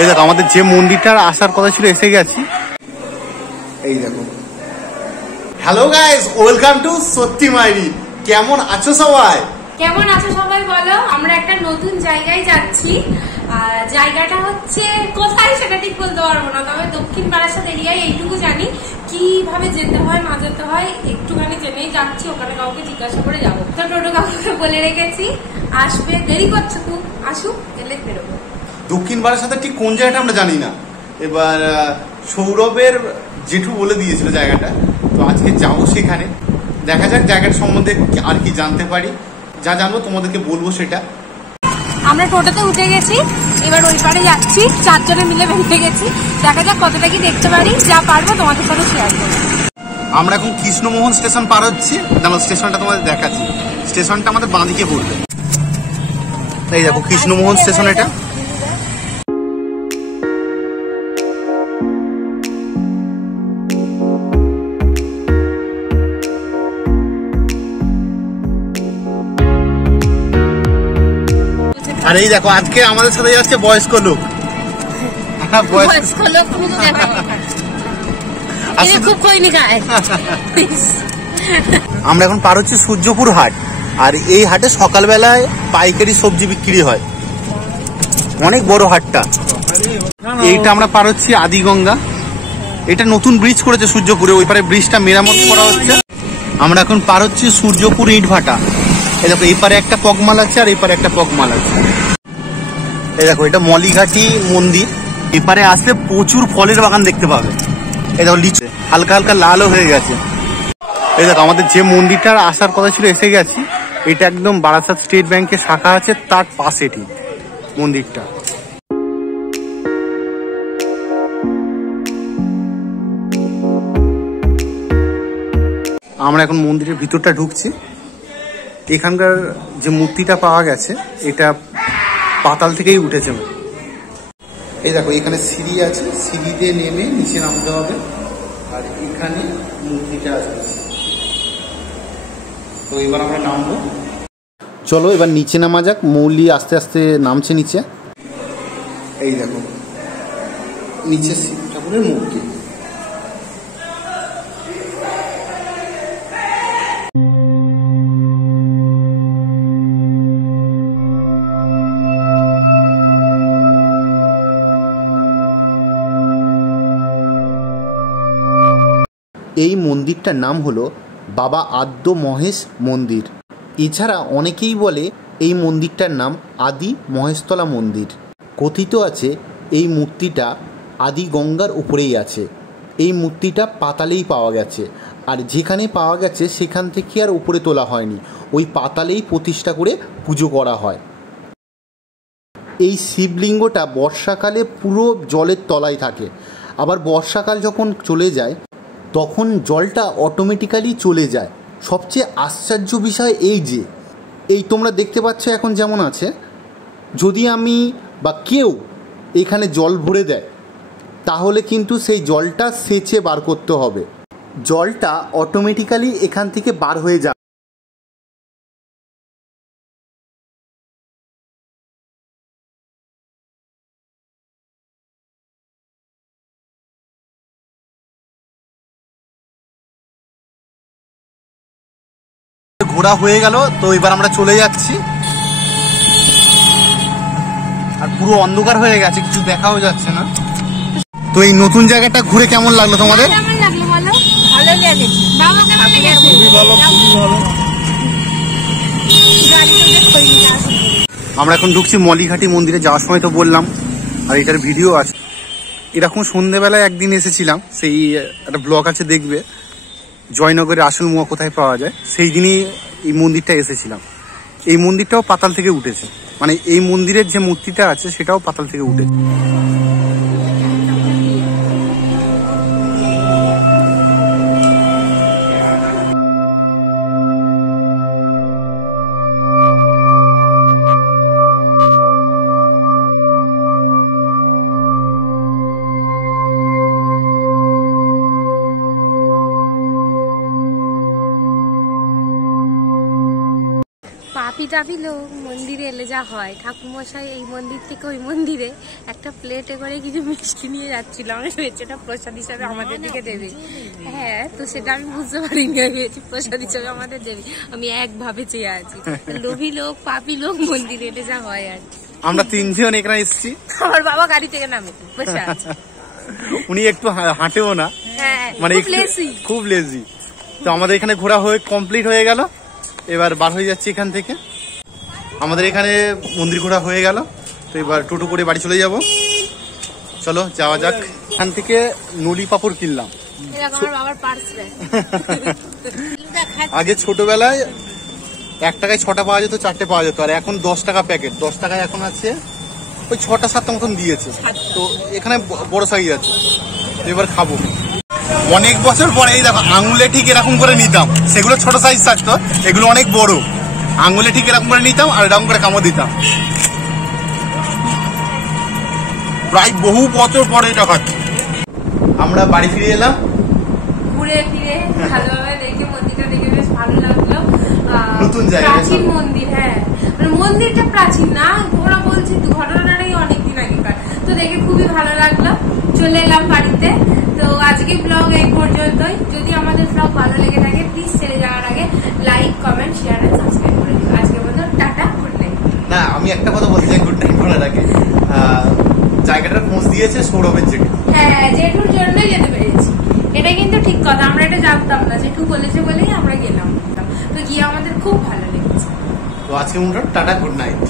এই দেখো আমাদের যে মন্দিরটার আসার কথা ছিল এসে গেছি। এই দেখো। হ্যালো গাইস, ওয়েলকাম টু সত্যি মাইরি। কেমন আছো সবাই? কেমন আছো সবাই বলো। আমরা একটা নতুন জায়গায় যাচ্ছি। জায়গাটা হচ্ছে কোথায় সেটা ঠিক বলতে পারবো না, তবে দক্ষিণ বারাসাত এরিয়ায় এইটুকু জানি। কিভাবে যেতে হয় না যেতে হয় একটুখানি জেনেই যাচ্ছি। ওখানে কাউকে জিজ্ঞাসা করে যাবো। তো টোটো কাকুকে বলে রেখেছি, আসবে, দেরি করছে খুব, আসুক এলে বেরোবো। দক্ষিণ বারাসাতে ঠিক কোন জায়গাটা আমরা জানি না। এবার সৌরভের জেঠু বলে দিয়েছিল জায়গাটা, তো আজকে যাবো সেখানে। দেখা যাক জায়গাটা সম্বন্ধে আর কি জানতে পারি। যা জানবো তোমাদেরকে বলবো সেটা। আমরা টোটোতে উঠে গেছি, এবার ওই পারে যাচ্ছি। 4 জনে মিলে বেরিয়ে গেছি। দেখা যাক কতটা কি দেখতে পারি, যা পারবো তোমাদের সাথে শেয়ার করবো। আমরা এখন কৃষ্ণমোহন স্টেশন পার হচ্ছি। দেখো স্টেশনটা তোমাদের দেখাচ্ছি। স্টেশনটা আমাদের বাঁদিকে পড়বে। এই দেখো কৃষ্ণমোহন স্টেশন এটা। আর এই দেখো আজকে আমাদের সাথে যাচ্ছে বয়স্ক লোক। আমরা এখন পার হচ্ছি সূর্যপুর হাট। আর এই হাটে সকালবেলায় পাইকারি সবজি বিক্রি হয়, অনেক বড় হাটটা। এইটা আমরা পার হচ্ছি আদিগঙ্গা। এটা নতুন ব্রিজ করেছে সূর্যপুরে, ওই পারে ব্রিজটা মেরামত করা হচ্ছে। আমরা এখন পার হচ্ছি সূর্যপুর ইট ভাটা। এই দেখো এই পারে একটা পগমাল আছে আর এই পারে একটা পগমাল আছে। এই দেখো এটা মলিঘাটি মন্দির। এপারে আসলে প্রচুর ফলের বাগান দেখতে পাবে। এই দেখো লিচু হালকা হালকা লালও হয়ে গেছে। এই দেখো আমাদের যে মন্দিরটার আসার কথা ছিল এসে গেছি। এটা একদম বারাসাত স্টেট ব্যাংকের শাখা আছে তার পাশে ঠিক মন্দিরটা। আমরা এখন মন্দিরের ভিতরটা ঢুকছি। এখানকার যে মূর্তিটা পাওয়া গেছে এটা পাতাল থেকেই উঠেছে। এই দেখো এখানে সিঁড়ি আছে, সিঁড়িতে নেমে নিচে নামতে হবে। আর এখানে মূর্তিটা আছে। তো এবার আমরা নামবো। চলো এবার নিচে নামা যাক। মৌলি আস্তে আস্তে নামছে নিচে। এই দেখো নিচে শিব ঠাকুরের মূর্তি। এই মন্দিরটার নাম হলো বাবা আদ্য মহেশ মন্দির। এছাড়া অনেকেই বলে এই মন্দিরটার নাম আদি মহেশতলা মন্দির। কথিত আছে এই মূর্তিটা আদি গঙ্গার উপরেই আছে। এই মূর্তিটা পাতালেই পাওয়া গেছে, আর যেখানে পাওয়া গেছে সেখান থেকে আর উপরে তোলা হয়নি, ওই পাতালেই প্রতিষ্ঠা করে পুজো করা হয়। এই শিবলিঙ্গটা বর্ষাকালে পুরো জলের তলায় থাকে, আবার বর্ষাকাল যখন চলে যায় তখন জলটা অটোমেটিক্যালি চলে যায়। সবচেয়ে আশ্চর্য বিষয় এই যে এই তোমরা দেখতে পাচ্ছ এখন যেমন আছে, যদি আমি বা কেউ এখানে জল ভরে দেয় তাহলে কিন্তু সেই জলটা সেচে বার করতে হবে। জলটা অটোমেটিক্যালি এখান থেকে বার হয়ে যায়। ঘোরা হয়ে গেল, তো এবার আমরা চলে যাচ্ছি। আর পুরো অন্ধকার হয়ে গেছে, কিছু দেখাও যাচ্ছে না। তো এই নতুন জায়গাটা ঘুরে কেমন লাগলো তোমাদের? আমরা এখন ঢুকছি মলিঘাটি মন্দিরে। যাওয়ার সময় তো বললাম, আর এটার ভিডিও আছে। এরকম সন্ধ্যেবেলায় একদিন এসেছিলাম, সেই একটা ব্লগ আছে দেখবে, জয়নগরের আসল মোয়া কোথায় পাওয়া যায়। সেই দিনই এই মন্দিরটা এসেছিলাম। এই মন্দিরটাও পাতাল থেকে উঠেছে, মানে এই মন্দিরের যে মূর্তিটা আছে সেটাও পাতাল থেকে উঠেছে। পাপি টাপি লোক মন্দিরে এলে যা হয়, ঠাকুরমশাই এই মন্দির থেকে ওই মন্দিরে একটা প্লেটে করে কিছু মিষ্টি নিয়ে যাচ্ছিল, আমি ভেবেছি এটা প্রসাদ হিসাবে আমাদের দিকে দেবে। হ্যাঁ, তো সেটা আমি বুঝতে পারিনি, ভেবেছি প্রসাদ হিসাবে আমাদের দেবে। আমি একভাবে চেয়ে আছি, লোভী লোক পাপি লোক মন্দিরে এলে যা হয়। আর আমরা তিনজন এখানে এসেছি, আমার বাবা গাড়ি থেকে নামে বসে আছে, উনি একটু হাঁটেও না, হ্যাঁ মানে খুব লেজি। তো আমাদের এখানে ঘোরা হয়ে কমপ্লিট হয়ে গেল, এবার বার হয়ে যাচ্ছি এখান থেকে। আমাদের এখানে মন্দির ঘোরা হয়ে গেল, তো এবার টোটো করে বাড়ি চলে যাব। চলো যাওয়া যাক। এখান থেকে নলি পাপড় কিনলাম। আগে ছোটবেলায় 1 টাকায় 6টা পাওয়া যেত, 4টে পাওয়া যেত, আর এখন 10 টাকা প্যাকেট। 10 টাকায় এখন আছে ওই 6টা 7টা মতন দিয়েছে। তো এখানে বড় সাইজ আছে, এবার খাবো। অনেক বছর পরে এই দেখো, আঙুলে ঠিক এরকম করে নিতাম, সেগুলো ছোট সাইজ থাকতো, এগুলো অনেক বড়। আঙুলে ঠিক এরকম করে নিতাম আর এরকম করে কামড় দিতাম। প্রায় বহু বছর পরে এটা খাচ্ছি। আমরা বাড়ি ফিরে এলাম ঘুরে ফিরে, ভালোভাবে দেখে মন্দিরটা দেখে বেশ ভালো লাগলো। নতুন জায়গা, প্রাচীন মন্দির। হ্যাঁ, মানে মন্দিরটা প্রাচীন না, ওরা বলছে ঘটনাটাই অনেকদিন আগেকার, তো দেখে খুবই ভালো লাগলো। চলে এলাম বাড়িতে। তো আজকে ব্লগ এই পর্যন্তই। যদি আমাদের ব্লগ ভালো লেগে থাকে প্লিজ ছেড়ে যাওয়ার আগে লাইক, কমেন্ট, শেয়ার আর সাবস্ক্রাইব করে দিন। আজকের মতো টাটা, গুড নাইট। না, আমি একটা কথা বলতে চাই গুড নাইট বলার আগে, জায়গাটা পৌঁছ দিয়েছে সৌরভের জেঠু। হ্যাঁ, জেঠুর জন্যই যেতে পেরেছি, এটা কিন্তু ঠিক কথা। আমরা এটা জানতাম না, জেঠু বলেছে বলেই আমরা গেলাম, তো গিয়ে আমাদের খুব ভালো লেগেছে। তো আজকে টাটা, গুড নাইট।